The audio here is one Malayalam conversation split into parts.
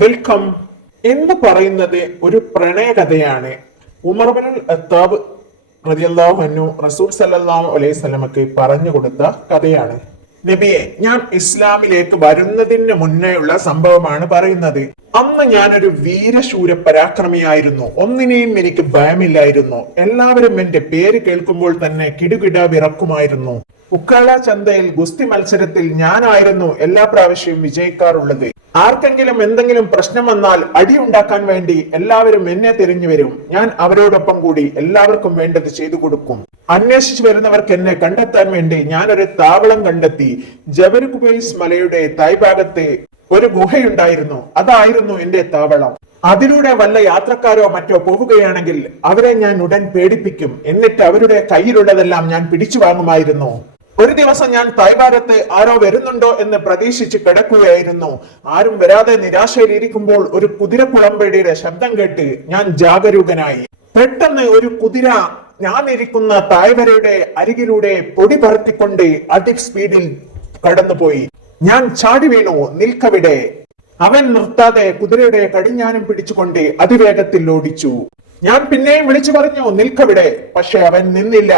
വെൽക്കം എന്ന് പറയുന്നത് ഒരു പ്രണയകഥയാണ്. ഉമർ ഇബ്നുൽ ഖത്താബ് റളിയല്ലാഹു അൻഹു റസൂൽ സല്ലല്ലാഹു അലൈഹി വസല്ലമക്ക് പറഞ്ഞു കൊടുത്ത കഥയാണ്. നബിയെ, ഞാൻ ഇസ്ലാമിലേക്ക് വരുന്നതിന് മുന്നേയുള്ള സംഭവമാണ് പറയുന്നത്. അന്ന് ഞാനൊരു വീരശൂര പരാക്രമിയായിരുന്നു. ഒന്നിനെയും എനിക്ക് ഭയമില്ലായിരുന്നു. എല്ലാവരും എന്റെ പേര് കേൾക്കുമ്പോൾ തന്നെ കിടുകിട വിറക്കുമായിരുന്നു. ഉക്കാള ചന്തയിൽ ഗുസ്തി മത്സരത്തിൽ ഞാനായിരുന്നു എല്ലാ പ്രാവശ്യവും വിജയിക്കാറുള്ളത്. ആർക്കെങ്കിലും എന്തെങ്കിലും പ്രശ്നം വന്നാൽ അടിയുണ്ടാക്കാൻ വേണ്ടി എല്ലാവരും എന്നെ തിരിഞ്ഞു വരും. ഞാൻ അവരോടൊപ്പം കൂടി എല്ലാവർക്കും വേണ്ടത് ചെയ്തു കൊടുക്കും. അന്വേഷിച്ചു വരുന്നവർക്ക് എന്നെ കണ്ടെത്താൻ വേണ്ടി ഞാനൊരു താവളം കണ്ടെത്തി. ജബൽ ഖുബൈസ് മലയുടെ തായ്ഭാഗത്ത് ഒരു ഗുഹയുണ്ടായിരുന്നു. അതായിരുന്നു എന്റെ താവളം. അതിലൂടെ വല്ല യാത്രക്കാരോ മറ്റോ പോവുകയാണെങ്കിൽ അവരെ ഞാൻ ഉടൻ പേടിപ്പിക്കും. എന്നിട്ട് അവരുടെ കയ്യിലുള്ളതെല്ലാം ഞാൻ പിടിച്ചു വാങ്ങുമായിരുന്നു. ഒരു ദിവസം ഞാൻ തായ്വാരത്ത് ആരോ വരുന്നുണ്ടോ എന്ന് പ്രതീക്ഷിച്ച് കിടക്കുകയായിരുന്നു. ആരും വരാതെ നിരാശയിലിരിക്കുമ്പോൾ ഒരു കുതിരക്കുളമ്പടിയുടെ ശബ്ദം കേട്ട് ഞാൻ ജാഗരൂകനായി. പെട്ടെന്ന് ഒരു കുതിര ഞാൻ ഇരിക്കുന്ന തായ്വരയുടെ അരികിലൂടെ പൊടി പറത്തിക്കൊണ്ട് അതിസ്പീഡിൽ കടന്നുപോയി. ഞാൻ ചാടി വീണു. നിൽക്കവിടെ. അവൻ നിർത്താതെ കുതിരയുടെ കടിഞ്ഞാനും പിടിച്ചുകൊണ്ട് അതിവേഗത്തിൽ ഓടിച്ചു. ഞാൻ പിന്നെയും വിളിച്ചു പറഞ്ഞു, നിൽക്കവിടെ. പക്ഷെ അവൻ നിന്നില്ല.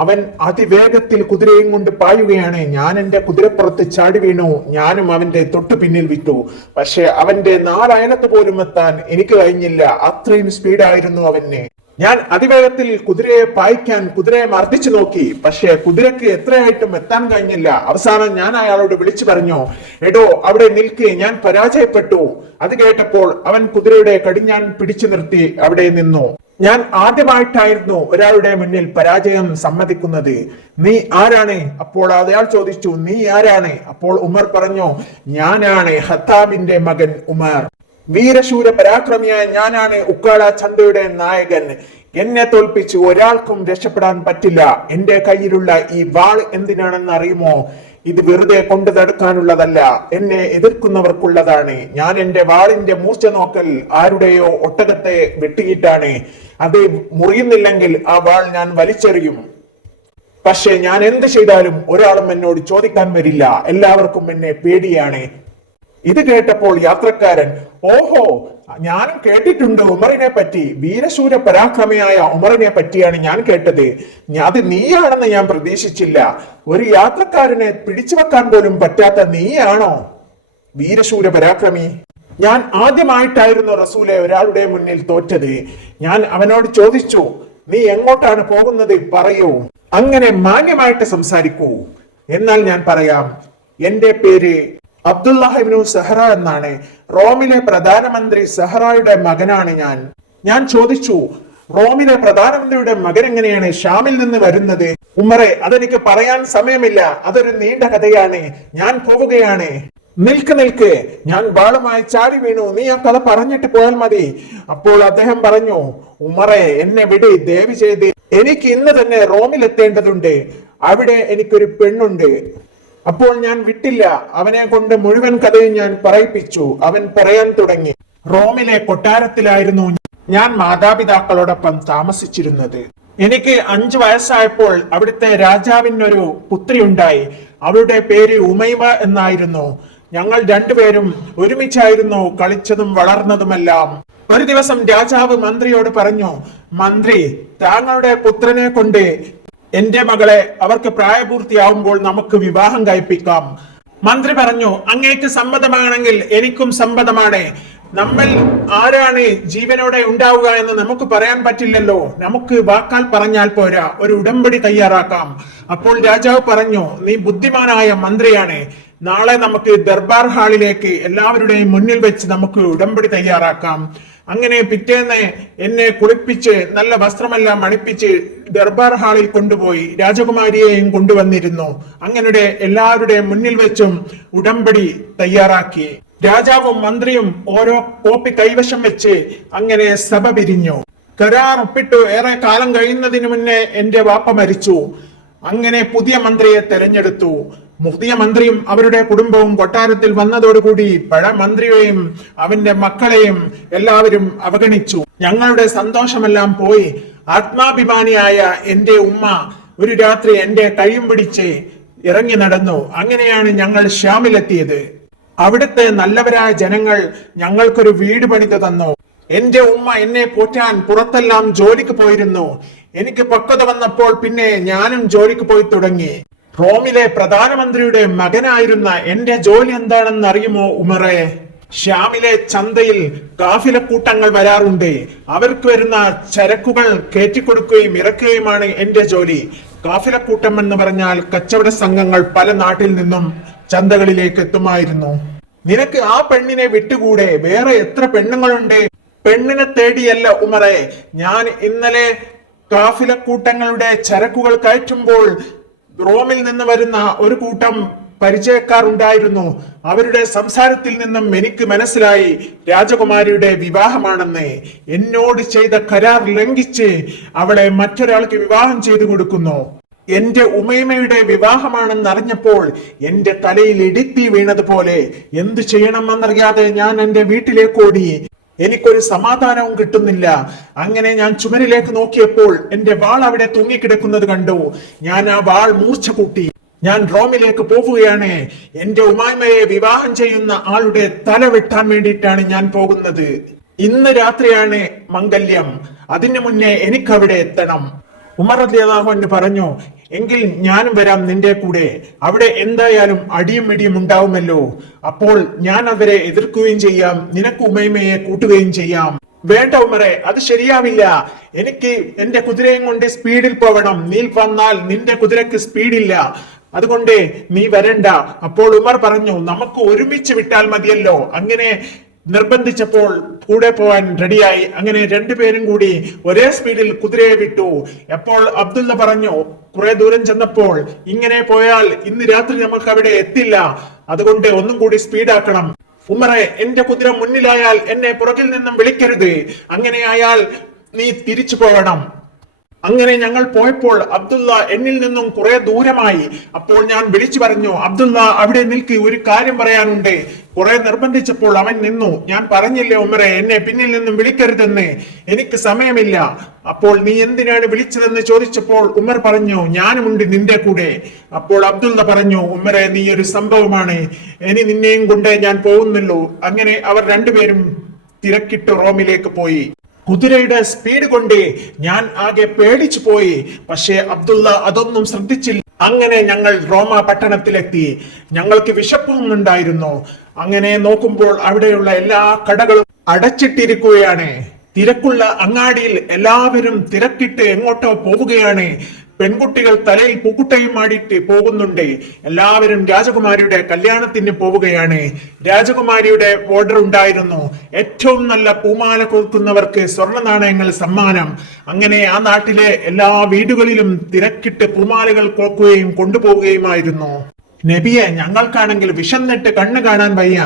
അവൻ അതിവേഗത്തിൽ കുതിരയും കൊണ്ട് പായുകയാണ്. ഞാൻ എന്റെ കുതിരപ്പുറത്ത് ചാടി വീണു. ഞാനും അവന്റെ തൊട്ടു പിന്നിൽ വിട്ടു. പക്ഷെ അവന്റെ നാലയലത്ത് പോലും എത്താൻ എനിക്ക് കഴിഞ്ഞില്ല. അത്രയും സ്പീഡായിരുന്നു അവന്. ഞാൻ അതിവേഗത്തിൽ കുതിരയെ പായിക്കാൻ കുതിരയെ മർദ്ദിച്ചു നോക്കി. പക്ഷെ കുതിരക്ക് എത്രയായിട്ടും എത്താൻ കഴിഞ്ഞില്ല. അവസാനം ഞാൻ അയാളോട് വിളിച്ചു പറഞ്ഞു, എടോ അവിടെ നിൽക്ക്, ഞാൻ പരാജയപ്പെട്ടു. അത് കേട്ടപ്പോൾ അവൻ കുതിരയുടെ കടിഞ്ഞാൻ പിടിച്ചു നിർത്തി അവിടെ നിന്നു. ഞാൻ ആദ്യമായിട്ടായിരുന്നു ഒരാളുടെ മുന്നിൽ പരാജയം സമ്മതിക്കുന്നത്. നീ ആരാണ്? അപ്പോൾ അയാൾ ചോദിച്ചു, നീ ആരാണ്? അപ്പോൾ ഉമർ പറഞ്ഞു, ഞാനാണ് ഖത്താബിന്റെ മകൻ ഉമർ. വീരശൂര പരാക്രമിയായ ഞാനാണ് ഉക്കാള ചന്തയുടെ നായകൻ. എന്നെ തോൽപ്പിച്ച് ഒരാൾക്കും രക്ഷപ്പെടാൻ പറ്റില്ല. എന്റെ കയ്യിലുള്ള ഈ വാൾ എന്തിനാണെന്ന് അറിയുമോ? ഇത് വെറുതെ കൊണ്ടു തടുക്കാനുള്ളതല്ല, എന്നെ എതിർക്കുന്നവർക്കുള്ളതാണ്. ഞാൻ എന്റെ വാളിന്റെ മൂർച്ച നോക്കൽ ആരുടെയോ ഒട്ടകത്തെ വെട്ടിയിട്ടാണ്. അത് മുറിയുന്നില്ലെങ്കിൽ ആ വാൾ ഞാൻ വലിച്ചെറിയും. പക്ഷെ ഞാൻ എന്ത് ചെയ്താലും ഒരാളും എന്നോട് ചോദിക്കാൻ വരില്ല. എല്ലാവർക്കും എന്നെ പേടിയാണ്. ഇത് കേട്ടപ്പോൾ യാത്രക്കാരൻ, ഓഹോ, ഞാനും കേട്ടിട്ടുണ്ട് ഉമറിനെ പറ്റി. വീരശൂര പരാക്രമിയായ ഉമറിനെ പറ്റിയാണ് ഞാൻ കേട്ടത്. അത് നീയാണെന്ന് ഞാൻ പ്രതീക്ഷിച്ചില്ല. ഒരു യാത്രക്കാരനെ പിടിച്ചു വെക്കാൻ പോലും പറ്റാത്ത നീയാണോ വീരശൂര പരാക്രമി? ഞാൻ ആദ്യമായിട്ടായിരുന്നു റസൂലെ ഒരാളുടെ മുന്നിൽ തോറ്റത്. ഞാൻ അവനോട് ചോദിച്ചു, നീ എങ്ങോട്ടാണ് പോകുന്നത്? പറയൂ. അങ്ങനെ മാന്യമായിട്ട് സംസാരിക്കൂ. എന്നാൽ ഞാൻ പറയാം, എന്റെ പേര് അബ്ദുല്ലാഹ് ഇബ്നു സഹറ എന്നാണ്. റോമിലെ പ്രധാനമന്ത്രി സഹറയുടെ മകനാണ് ഞാൻ. ഞാൻ ചോദിച്ചു, റോമിലെ പ്രധാനമന്ത്രിയുടെ മകൻ എങ്ങനെയാണ് ഷാമിൽ നിന്ന് വരുന്നത്? ഉമറെ, അതെനിക്ക് പറയാൻ സമയമില്ല. അതൊരു നീണ്ട കഥയാണ്. ഞാൻ പോവുകയാണ്. നിൽക്ക്. ഞാൻ വാളുമായി ചാടി വീണു. നീ ആ കഥ പറഞ്ഞിട്ട് പോയാൽ മതി. അപ്പോൾ അദ്ദേഹം പറഞ്ഞു, ഉമറെ, എന്നെ വിട് ദയവ് ചെയ്ത്. എനിക്ക് ഇന്ന് തന്നെ റോമിൽ എത്തേണ്ടതുണ്ട്. അവിടെ എനിക്കൊരു പെണ്ണുണ്ട്. അപ്പോൾ ഞാൻ വിട്ടില്ല. അവനെ കൊണ്ട് മുഴുവൻ കഥയും ഞാൻ പറയിപ്പിച്ചു. അവൻ പറയാൻ തുടങ്ങി, റോമിലെ കൊട്ടാരത്തിലായിരുന്നു ഞാൻ മാതാപിതാക്കളോടൊപ്പം താമസിച്ചിരുന്നത്. എനിക്ക് 5 വയസ്സായപ്പോൾ അവിടുത്തെ രാജാവിനൊരു പുത്രി ഉണ്ടായി. അവളുടെ പേര് ഉമൈമ എന്നായിരുന്നു. ഞങ്ങൾ രണ്ടുപേരും ഒരുമിച്ചായിരുന്നു കളിച്ചതും വളർന്നതുമെല്ലാം. ഒരു ദിവസം രാജാവ് മന്ത്രിയോട് പറഞ്ഞു, മന്ത്രി, താങ്കളുടെ പുത്രനെ കൊണ്ട് എന്റെ മകളെ അവർക്ക് പ്രായപൂർത്തിയാവുമ്പോൾ നമുക്ക് വിവാഹം കഴിപ്പിക്കാം. മന്ത്രി പറഞ്ഞു, അങ്ങേക്ക് സമ്മതമാണെങ്കിൽ എനിക്കും സമ്മതമാണ്. നമ്മൾ ആരാണ് ജീവനോടെ ഉണ്ടാവുക എന്ന് നമുക്ക് പറയാൻ പറ്റില്ലല്ലോ. നമുക്ക് വാക്കാൽ പറഞ്ഞാൽ പോരാ, ഒരു ഉടമ്പടി തയ്യാറാക്കാം. അപ്പോൾ രാജാവ് പറഞ്ഞു, നീ ബുദ്ധിമാനായ മന്ത്രിയാണ്. നാളെ നമുക്ക് ദർബാർ ഹാളിലേക്ക് എല്ലാവരുടെയും മുന്നിൽ വെച്ച് നമുക്ക് ഉടമ്പടി തയ്യാറാക്കാം. അങ്ങനെ പിറ്റേന്ന് എന്നെ കുളിപ്പിച്ച് നല്ല വസ്ത്രമെല്ലാം അണിപ്പിച്ച് ദർബാർ ഹാളിൽ കൊണ്ടുപോയി രാജകുമാരിയെയും കൊണ്ടുവന്നിരുന്നു. അങ്ങനെ എല്ലാവരുടെയും മുന്നിൽ വെച്ചും ഉടമ്പടി തയ്യാറാക്കി. രാജാവും മന്ത്രിയും ഓരോ കോപ്പി കൈവശം വെച്ച് അങ്ങനെ സഭ പിരിഞ്ഞു. കരാർ ഒപ്പിട്ടു. ഏറെ കാലം കഴിയുന്നതിന് മുന്നേ എന്റെ വാപ്പ മരിച്ചു. അങ്ങനെ പുതിയ മന്ത്രിയെ തെരഞ്ഞെടുത്തു. പുതിയ മന്ത്രിയും അവരുടെ കുടുംബവും കൊട്ടാരത്തിൽ വന്നതോടുകൂടി പഴയ മന്ത്രിയെയും അവന്റെ മക്കളെയും എല്ലാവരും അവഗണിച്ചു. ഞങ്ങളുടെ സന്തോഷമെല്ലാം പോയി. ആത്മാഭിമാനിയായ എന്റെ ഉമ്മ ഒരു രാത്രി എന്റെ കൈയും പിടിച്ച് ഇറങ്ങി നടന്നു. അങ്ങനെയാണ് ഞങ്ങൾ ഷ്യാമിലെത്തിയത്. അവിടുത്തെ നല്ലവരായ ജനങ്ങൾ ഞങ്ങൾക്കൊരു വീട് പണിത് തന്നു. എന്റെ ഉമ്മ എന്നെ പോറ്റാൻ പുറത്തെല്ലാം ജോലിക്ക് പോയിരുന്നു. എനിക്ക് പക്വത വന്നപ്പോൾ പിന്നെ ഞാനും ജോലിക്ക് പോയി തുടങ്ങി. റോമിലെ പ്രധാനമന്ത്രിയുടെ മകനായിരുന്ന എന്റെ ജോലി എന്താണെന്ന് അറിയുമോ ഉമറെ? ഷ്യാമിലെ ചന്തയിൽ കാഫിലക്കൂട്ടങ്ങൾ വരാറുണ്ട്. അവർക്ക് വരുന്ന ചരക്കുകൾ കയറ്റിക്കൊടുക്കുകയും ഇറക്കുകയുമാണ് എന്റെ ജോലി. കാഫിലക്കൂട്ടം എന്ന് പറഞ്ഞാൽ കച്ചവട സംഘങ്ങൾ പല നാട്ടിൽ നിന്നും ചന്തകളിലേക്ക് എത്തുമായിരുന്നു. നിനക്ക് ആ പെണ്ണിനെ വിട്ടുകൂടെ? വേറെ എത്ര പെണ്ണുങ്ങളുണ്ട്? പെണ്ണിനെ തേടിയല്ല ഉമറെ, ഞാൻ ഇന്നലെ കാഫിലക്കൂട്ടങ്ങളുടെ ചരക്കുകൾ കയറ്റുമ്പോൾ റോമിൽ നിന്ന് വരുന്ന ഒരു കൂട്ടം പരിചയക്കാർ ഉണ്ടായിരുന്നു. അവരുടെ സംസാരത്തിൽ നിന്നും എനിക്ക് മനസ്സിലായി രാജകുമാരിയുടെ വിവാഹമാണെന്ന്. എന്നോട് ചെയ്ത കരാർ ലംഘിച്ച് അവളെ മറ്റൊരാൾക്ക് വിവാഹം ചെയ്തു കൊടുക്കുന്നു. എന്റെ ഉമൈമയുടെ വിവാഹമാണെന്നറിഞ്ഞപ്പോൾ എന്റെ തലയിൽ ഇടിത്തി വീണതുപോലെ എന്തു ചെയ്യണമെന്നറിയാതെ ഞാൻ എന്റെ വീട്ടിലേക്ക് ഓടി. എനിക്കൊരു സമാധാനവും കിട്ടുന്നില്ല. അങ്ങനെ ഞാൻ ചുമരിലേക്ക് നോക്കിയപ്പോൾ എന്റെ വാൾ അവിടെ തൂങ്ങിക്കിടക്കുന്നത് കണ്ടു. ഞാൻ ആ വാൾ മൂർച്ച കൂട്ടി. ഞാൻ റോമിലേക്ക് പോവുകയാണ്. എന്റെ ഉമൈമയെ വിവാഹം ചെയ്യുന്ന ആളുടെ തല വെട്ടാൻ വേണ്ടിയിട്ടാണ് ഞാൻ പോകുന്നത്. ഇന്ന് രാത്രിയാണ് മംഗല്യം. അതിനു മുന്നേ എനിക്കവിടെ എത്തണം. ഉമർ റളിയല്ലാഹു അൻഹു പറഞ്ഞു, എങ്കിൽ ഞാനും വരാം നിന്റെ കൂടെ. അവിടെ എന്തായാലും അടിയും ഇടിയും ഉണ്ടാവുമല്ലോ. അപ്പോൾ ഞാൻ അവരെ എതിർക്കുകയും ചെയ്യാം, നിനക്ക് ഉമൈമയെ കൂട്ടുകയും ചെയ്യാം. വേണ്ട ഉമറെ, അത് ശരിയാവില്ല. എനിക്ക് എന്റെ കുതിരയും കൊണ്ട് സ്പീഡിൽ പോകണം. നീ വന്നാൽ നിന്റെ കുതിരക്ക് സ്പീഡില്ല, അതുകൊണ്ട് നീ വരണ്ട. അപ്പോൾ ഉമർ പറഞ്ഞു, നമുക്ക് ഒരുമിച്ച് വിട്ടാൽ മതിയല്ലോ. അങ്ങനെ നിർബന്ധിച്ചപ്പോൾ കൂടെ പോവാൻ റെഡിയായി. അങ്ങനെ രണ്ടുപേരും കൂടി ഒരേ സ്പീഡിൽ കുതിരയെ വിട്ടു. അപ്പോൾ അബ്ദുള്ള പറഞ്ഞു, കുറെ ദൂരം ചെന്നപ്പോൾ, ഇങ്ങനെ പോയാൽ ഇന്ന് രാത്രി നമുക്ക് അവിടെ എത്തില്ല, അതുകൊണ്ട് ഒന്നും കൂടി സ്പീഡാക്കണം. ഉമറെ, എന്റെ കുതിര മുന്നിലായാൽ എന്നെ പുറകിൽ നിന്നും വിളിക്കരുത്. അങ്ങനെയായാൽ നീ തിരിച്ചു പോകണം. അങ്ങനെ ഞങ്ങൾ പോയപ്പോൾ അബ്ദുള്ള എന്നിൽ നിന്നും കുറെ ദൂരമായി. അപ്പോൾ ഞാൻ വിളിച്ചു പറഞ്ഞു, അബ്ദുള്ള അവിടെ നിൽക്ക്, ഒരു കാര്യം പറയാനുണ്ട്. കുറെ നിർബന്ധിച്ചപ്പോൾ അവൻ നിന്നു. ഞാൻ പറഞ്ഞില്ലേ ഉമറെ, എന്നെ പിന്നിൽ നിന്നും വിളിക്കരുതെന്ന്, എനിക്ക് സമയമില്ല. അപ്പോൾ നീ എന്തിനാണ് വിളിച്ചതെന്ന് ചോദിച്ചപ്പോൾ ഉമർ പറഞ്ഞു, ഞാനുമുണ്ട് നിന്റെ കൂടെ. അപ്പോൾ അബ്ദുള്ള പറഞ്ഞു, ഉമറെ, നീ ഒരു സംഭവമാണ്, ഇനി നിന്നെയും കൊണ്ട് ഞാൻ പോകുന്നുള്ളൂ. അങ്ങനെ അവർ രണ്ടുപേരും തിരക്കിട്ട് റോമിലേക്ക് പോയി. കുതിരയുടെ സ്പീഡ് കൊണ്ട് ഞാൻ ആകെ പേടിച്ചു പോയി. പക്ഷേ അബ്ദുള്ള അതൊന്നും ശ്രദ്ധിച്ചില്ല. അങ്ങനെ ഞങ്ങൾ റോമ പട്ടണത്തിലെത്തി. ഞങ്ങൾക്ക് വിശപ്പും ഉണ്ടായിരുന്നു. അങ്ങനെ നോക്കുമ്പോൾ അവിടെയുള്ള എല്ലാ കടകളും അടച്ചിട്ടിരിക്കുകയാണ്. തിരക്കുള്ള അങ്ങാടിയിൽ എല്ലാവരും തിരക്കിട്ട് എങ്ങോട്ടോ പോവുകയാണ്. പെൺകുട്ടികൾ തലയിൽ പൂക്കുട്ടയും ആടിയിട്ട് പോകുന്നുണ്ട്. എല്ലാവരും രാജകുമാരിയുടെ കല്യാണത്തിന് പോവുകയാണ്. രാജകുമാരിയുടെ ഓർഡർ ഉണ്ടായിരുന്നു, ഏറ്റവും നല്ല പൂമാല കോർക്കുന്നവർക്ക് സ്വർണ്ണ നാണയങ്ങൾ സമ്മാനം. അങ്ങനെ ആ നാട്ടിലെ എല്ലാ വീടുകളിലും തിരക്കിട്ട് പൂമാലകൾ കോർക്കുകയും കൊണ്ടുപോവുകയുമായിരുന്നു. നബിയെ, ഞങ്ങൾക്കാണെങ്കിൽ വിശന്നിട്ട് കണ്ണു കാണാൻ വയ്യ,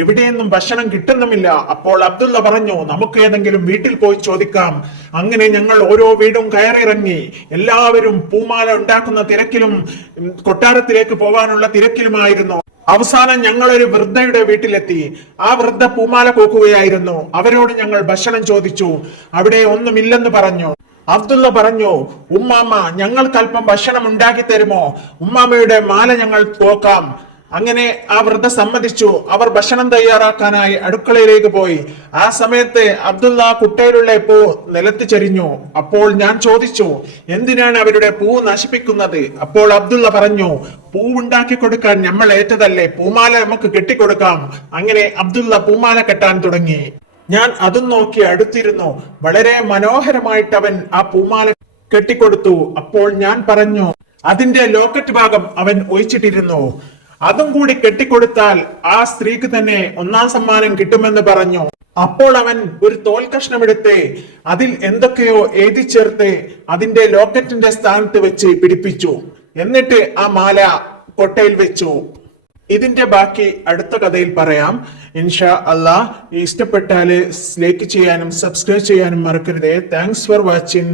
എവിടെയൊന്നും ഭക്ഷണം കിട്ടുന്നുമില്ല. അപ്പോൾ അബ്ദുള്ള പറഞ്ഞു, നമുക്ക് ഏതെങ്കിലും വീട്ടിൽ പോയി ചോദിക്കാം. അങ്ങനെ ഞങ്ങൾ ഓരോ വീടും കയറിയിറങ്ങി. എല്ലാവരും പൂമാല ഉണ്ടാക്കുന്ന തിരക്കിലും കൊട്ടാരത്തിലേക്ക് പോകാനുള്ള തിരക്കിലുമായിരുന്നു. അവസാനം ഞങ്ങൾ ഒരു വൃദ്ധയുടെ വീട്ടിലെത്തി. ആ വൃദ്ധ പൂമാല കോക്കുകയായിരുന്നു. അവരോട് ഞങ്ങൾ ഭക്ഷണം ചോദിച്ചു. അവിടെ ഒന്നുമില്ലെന്ന് പറഞ്ഞു. അബ്ദുള്ള പറഞ്ഞു, ഉമ്മാമ്മ, ഞങ്ങൾക്ക് അല്പം ഭക്ഷണം ഉണ്ടാക്കി തരുമോ? ഉമ്മാമ്മയുടെ മാല ഞങ്ങൾ കോക്കാം. അങ്ങനെ ആ വൃദ്ധ സമ്മതിച്ചു. അവർ ഭക്ഷണം തയ്യാറാക്കാനായി അടുക്കളയിലേക്ക് പോയി. ആ സമയത്ത് അബ്ദുള്ള കുട്ടയിലുള്ള പൂ നിലത്ത് ചെരിഞ്ഞു. അപ്പോൾ ഞാൻ ചോദിച്ചു, എന്തിനാണ് അവരുടെ പൂ നശിപ്പിക്കുന്നത്? അപ്പോൾ അബ്ദുള്ള പറഞ്ഞു, പൂവുണ്ടാക്കി കൊടുക്കാൻ നമ്മൾ ഏറ്റതല്ലേ, പൂമാല നമുക്ക് കെട്ടിക്കൊടുക്കാം. അങ്ങനെ അബ്ദുള്ള പൂമാല കെട്ടാൻ തുടങ്ങി. ഞാൻ അതും നോക്കി അടുത്തിരുന്നു. വളരെ മനോഹരമായിട്ട് അവൻ ആ പൂമാല കെട്ടിക്കൊടുത്തു. അപ്പോൾ ഞാൻ പറഞ്ഞു, അതിന്റെ ലോക്കറ്റ് ഭാഗം അവൻ ഒഴിച്ചിട്ടിരുന്നു, അതും കൂടി കെട്ടിക്കൊടുത്താൽ ആ സ്ത്രീക്ക് തന്നെ ഒന്നാം സമ്മാനം കിട്ടുമെന്ന് പറഞ്ഞു. അപ്പോൾ അവൻ ഒരു തോൽ കഷ്ണമെടുത്ത് അതിൽ എന്തൊക്കെയോ എഴുതി ചേർത്ത് അതിന്റെ ലോക്കറ്റിന്റെ സ്ഥാനത്ത് വെച്ച് പിടിപ്പിച്ചു. എന്നിട്ട് ആ മാല കൊട്ടയിൽ വെച്ചു. ഇതിന്റെ ബാക്കി അടുത്ത കഥയിൽ പറയാം ഇൻഷാ അല്ലാഹ്. ഇഷ്ടപ്പെട്ടാല് ലൈക്ക് ചെയ്യാനും സബ്സ്ക്രൈബ് ചെയ്യാനും മറക്കരുതേ. Thanks for watching.